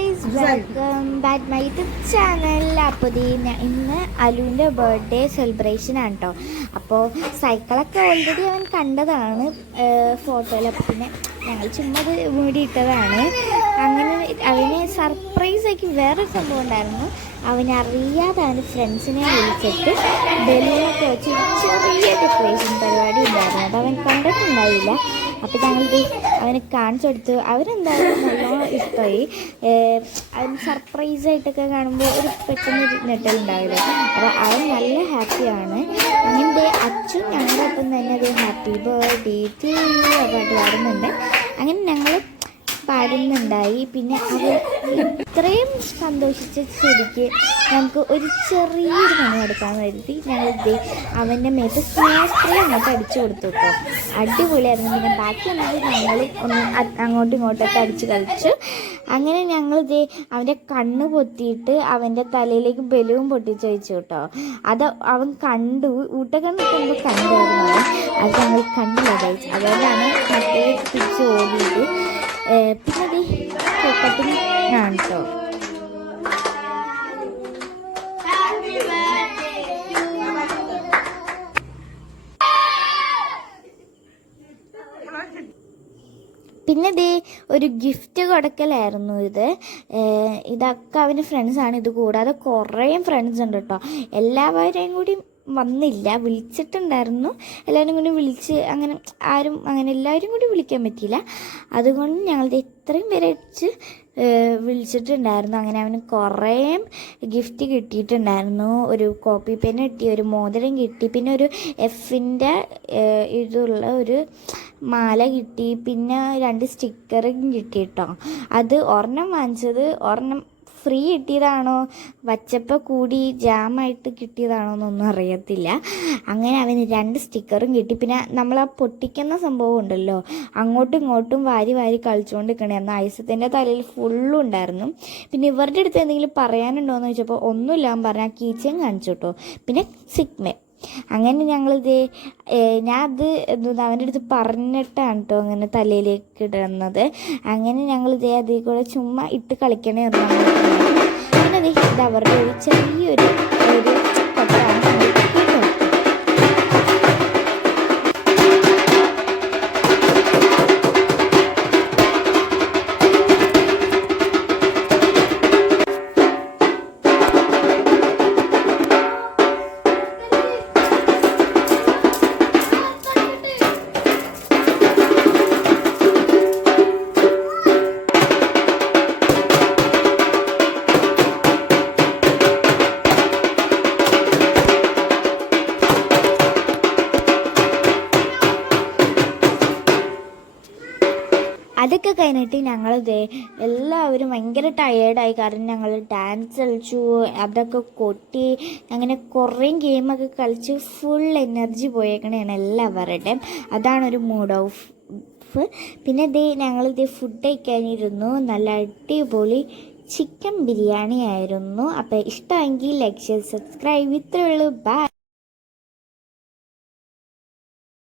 Welcome back my YouTube channel അപ്പോൾ ഇന്ന് അലുവിന്റെ birthday celebration ആണ് കേട്ടോ അപ്പോൾ സൈക്കിളൊക്കെ ഓൾറെഡി അവൻ കണ്ടതാണ് ഫോട്ടോയിൽ അപ്പോൾ പിന്നെ ഞങ്ങൾ ചുമ്മാ അത് മൂടിയിട്ടതാണ്. അങ്ങനെ അവന് സർപ്രൈസാക്കി വേറൊരു സംഭവം ഉണ്ടായിരുന്നു. അവനറിയാതെ അവന്റെ ഫ്രണ്ട്സിനെ വിളിച്ചിട്ട് ബലൂണൊക്കെ വെച്ച് ചെറിയ ഡെക്കറേഷൻ പരിപാടി ഉണ്ടായിരുന്നു. അത് അവൻ കണ്ടിട്ടുണ്ടായില്ല. അപ്പോൾ ഞങ്ങളിത് അവന് കാണിച്ചു കൊടുത്തു. അവരെന്തായാലും നല്ലോണം ഇഷ്ടമായി അതിന് സർപ്രൈസ് ആയിട്ടൊക്കെ കാണുമ്പോൾ ഒരു പെട്ടെന്ന് നെട്ടലുണ്ടാവില്ല അപ്പോൾ അവൻ നല്ല ഹാപ്പിയാണ് അങ്ങനെ അച്ഛൻ ഞങ്ങളുടെ ഒപ്പം തന്നെ അത് ഹാപ്പി ബർത്ത്ഡേ ടു പാട്ട് പാടുന്നുണ്ട് അങ്ങനെ ഞങ്ങൾ പാടുന്നുണ്ടായി. പിന്നെ അവർ ഇത്രയും സന്തോഷിച്ച ചെടിക്ക് നമുക്ക് ഒരു ചെറിയൊരു മണി കൊടുക്കാമെന്ന് കരുതി ഞങ്ങൾ അവന്റെ മേത്ത് സ്നേഹത്തിൽ അങ്ങോട്ട് അടിച്ചു കൊടുത്തു കേട്ടോ. അടിപൊളിയായിരുന്നു. പിന്നെ ബാക്കി വന്നത് ഞങ്ങൾ ഒന്ന് അങ്ങോട്ടും ഇങ്ങോട്ടൊക്കെ അടിച്ച് കളിച്ചു. അങ്ങനെ ഞങ്ങൾ ദേ അവന്റെ കണ്ണ് പൊത്തിയിട്ട് അവന്റെ തലയിലേക്ക് ബലൂൺ പൊട്ടിച്ച് വെച്ചു കേട്ടോ. അത് അവൻ കണ്ടു. ഊട്ടക്കണ്ണ് കൊണ്ട് കണ്ടായിരുന്നു അത് ഞങ്ങൾ കണ്ടില്ല കഴിച്ചു അതുകൊണ്ടാണ് മറ്റേ തിരിച്ച് ഓടിയത് പിന്നെ കേട്ടോ പിന്നെ ദേ ഒരു ഗിഫ്റ്റ് കൊടുക്കലായിരുന്നു ഇത്. ഇതൊക്കെ അവന്റെ ഫ്രണ്ട്സാണ് ഇത് കൂടാതെ കുറേ ഫ്രണ്ട്സ് ഉണ്ട് കേട്ടോ എല്ലാവരെയും കൂടി വന്നില്ല. വിളിച്ചിട്ടുണ്ടായിരുന്നു. എല്ലാവരും കൂടി വിളിച്ച് അങ്ങനെ ആരും അങ്ങനെ എല്ലാവരും കൂടി വിളിക്കാൻ പറ്റിയില്ല. അതുകൊണ്ട് ഞങ്ങളത് ഇത്രയും പേരെ വെച്ച് വിളിച്ചിട്ടുണ്ടായിരുന്നു. അങ്ങനെ അവന് കുറേ ഗിഫ്റ്റ് കിട്ടിയിട്ടുണ്ടായിരുന്നു. ഒരു കോപ്പി പെൻ കിട്ടി ഒരു മോതിരം കിട്ടി പിന്നെ ഒരു എഫിന്റെ ഇതുള്ള ഒരു മാല കിട്ടി പിന്നെ രണ്ട് സ്റ്റിക്കറും കിട്ടി കേട്ടോ അത് ഒരെണ്ണം വാങ്ങിച്ചത് ഒരെണ്ണം ഫ്രീ കിട്ടിയതാണോ? വച്ചപ്പോൾ കൂടി ജാമായിട്ട് കിട്ടിയതാണോ എന്നൊന്നും അറിയത്തില്ല. അങ്ങനെ അവന് രണ്ട് സ്റ്റിക്കറും കിട്ടി. പിന്നെ നമ്മൾ ആ പൊട്ടിക്കുന്ന സംഭവം ഉണ്ടല്ലോ. അങ്ങോട്ടും ഇങ്ങോട്ടും വാരി വാരി കളിച്ചുകൊണ്ട് എന്നാൽ ഐസത്തിന്റെ തലയിൽ ഫുള്ളും ഉണ്ടായിരുന്നു. പിന്നെ ഇവരുടെ അടുത്ത് എന്തെങ്കിലും പറയാനുണ്ടോ എന്ന് ചോദിച്ചപ്പോൾ ഒന്നുമില്ല പറഞ്ഞാൽ കീച്ചയും കാണിച്ചു കേട്ടോ പിന്നെ സിഗ്മ അങ്ങനെ ഞങ്ങളിത് ഞാൻ അത് എന്താ അവന്റെ അടുത്ത് പറഞ്ഞിട്ടാണ് കേട്ടോ അങ്ങനെ തലയിലേക്ക് ഇടുന്നത് അങ്ങനെ ഞങ്ങൾ അതേ കൂടെ ചുമ്മാ ഇട്ട് കളിക്കണേ പറഞ്ഞിട്ടുണ്ടായിരുന്നു. പിന്നെ അവരുടെ ഒരു ചെറിയൊരു അതൊക്കെ കഴിഞ്ഞിട്ട് ഞങ്ങൾ എല്ലാവരും ഭയങ്കര ടയേർഡായി കാരണം ഞങ്ങൾ ഡാൻസ് കളിച്ചു അതൊക്കെ കൊട്ടി അങ്ങനെ കുറേ ഗെയിമൊക്കെ കളിച്ച് ഫുൾ എനർജി പോയേക്കണേണ് എല്ലാവരുടെയും. അതാണ് ഒരു മൂഡ് ഓഫ് പിന്നെ ഇതേ ഞങ്ങൾ ഇതേ ഫുഡ് കഴിക്കാനിരുന്നു. നല്ല അടിപൊളി ചിക്കൻ ബിരിയാണി ആയിരുന്നു. അപ്പോൾ ഇഷ്ടമെങ്കിൽ ലൈക്ക് ചെയ്ത് സബ്സ്ക്രൈബ് ഇത്രയുള്ളൂ ബൈ